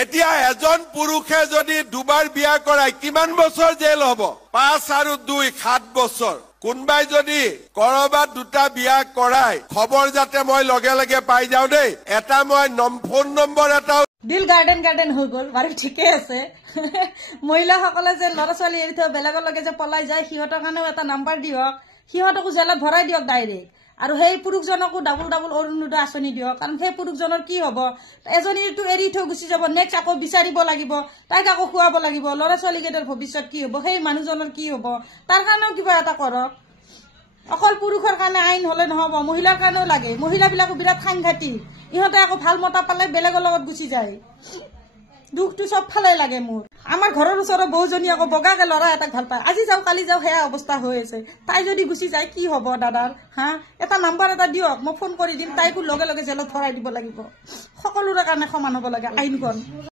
এতিয়া এজন পুৰুষে যদি দুবাৰ বিয়া কৰায় কিমান বছৰ জেল হ'ব? 5 আৰু 2 7 বছৰ। কোনবাই যদি কৰবাত দুটা বিয়া কৰায় খবৰ যাতে মই লগে লগে পাই যাওঁ দেই। এটা মই ফোন নম্বৰ এটা দিল গাৰ্ডেন হৈ গ'ল বাৰু ঠিকে আছে। মহিলাসকলে যে ল'ৰা ছোৱালী এৰি থৈ বেলেগৰ লগে যে পলাই যায় সিহঁতৰ কাৰণেও এটা নাম্বাৰ দিয়ক, সিহঁতকো জেলত ভৰাই দিয়ক ডাইৰেক্ট। আৰু সেই পুৰুষজনকো ডাবল অৰুণোদয় আঁচনি দিয়ক। কাৰণ সেই পুৰুষজনৰ কি হ'ব, এজনীটো এৰি থৈ গুচি যাব, নেক্সট আকৌ বিচাৰিব লাগিব, তাইক আকৌ খুৱাব লাগিব, ল'ৰা ছোৱালীকেইটাৰ ভৱিষ্যত কি হ'ব, সেই মানুহজনৰ কি হ'ব, তাৰ কাৰণেও কিবা এটা কৰক। অকল পুৰুষৰ কাৰণে আইন হলে নহব, মহিলাৰ কাৰণেও লাগে। মহিলাবিলাকো বিৰাট সাংঘাতিক, ইহঁতে আকৌ ভাল মতা পালে বেলেগৰ লগত গুচি যায়। দুখটো চব ফালে লাগে মোৰ। আমাৰ ঘৰৰ ওচৰৰ বৌজনী আকৌ বগাকে ল'ৰা এটাক ভাল পায়, আজি যাওঁ কালি যাওঁ সেয়া অৱস্থা হৈ আছে। তাই যদি গুচি যায় কি হব দাদাৰ? এটা নাম্বাৰ এটা দিয়ক, মই ফোন কৰি দিম, তাইকো লগে লগে জেলত ভৰাই দিব লাগিব। সকলোৰে কাৰণে সমান হব লাগে আইনখন।